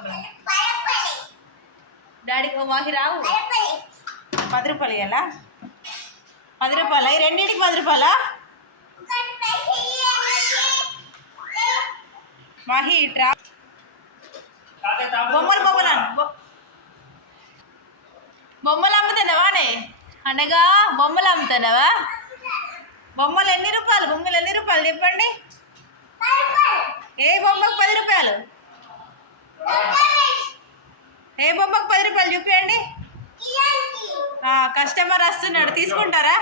లోపల డాడీకి మాకి రావు 10 రూపాయలు ఇవ్వాలా 10 రూపాయలు రెండింటికి 10 రూపాయలా మాహి ఇట్రా బొమ్మలు అమ్ముతున్నావానే అనగా బొమ్మలు అమ్ముతున్నావా బొమ్మలు ఎన్ని రూపాయలు చెప్పండి ఏ బొమ్మకు 10 రూపాయలు ఏ బొమ్మకు 10 రూపాయలు చూపించండి కస్టమర్ వస్తున్నాడు తీసుకుంటారా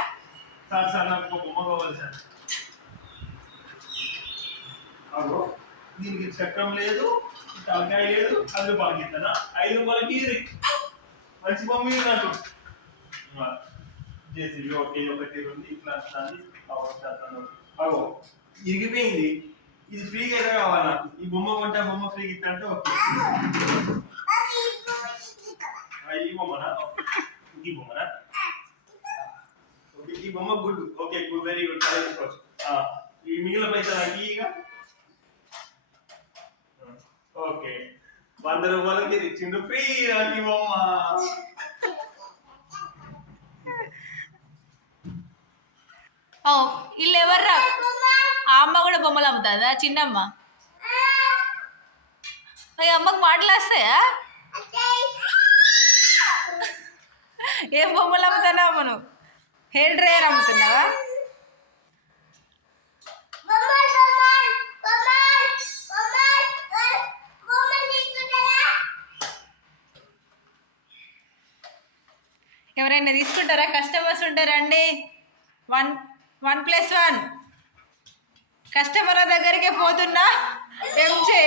దీనికి చక్రం లేదు తలకాయ లేదు 10 రూపాయలకి ఇస్తానా 5 రూపాయలకి మంచి బొమ్మ నాకు జేసీబీ ఓకే ఒకటి ఉంది ఇట్లా అగో ఇరిగిపోయింది ఇది ఫ్రీగా అయితే కావాలి నాకు ఈ బొమ్మ కొంటే బొమ్మ ఫ్రీగా ఇస్తా అంటే ఓకే ఈ బొమ్మనా ఈ బొమ్మనా ఓకే ఈ బొమ్మ good okay good very good తీసుకోవచ్చు ఈ మిగిలిన పైసలు నాకు ఇక ఓకే 100 రూపాయలకి ఇది ఇచ్చిండు ఫ్రీ నాకు బొమ్మ వీళ్ళు ఎవర్రా ఆ అమ్మ కూడా బొమ్మలు అమ్ముతుందా చిన్నమ్మ అమ్మకు మాటలు వస్తాయా ఏం బొమ్మలు అమ్ముతున్నావా మనం హెయిర్ డ్రైయర్ అమ్ముతున్నావా ఎవరైనా తీసుకుంటారా కస్టమర్స్ ఉంటారండి 1+1 కస్టమర్ దగ్గరికే పోతున్నా ఎంచే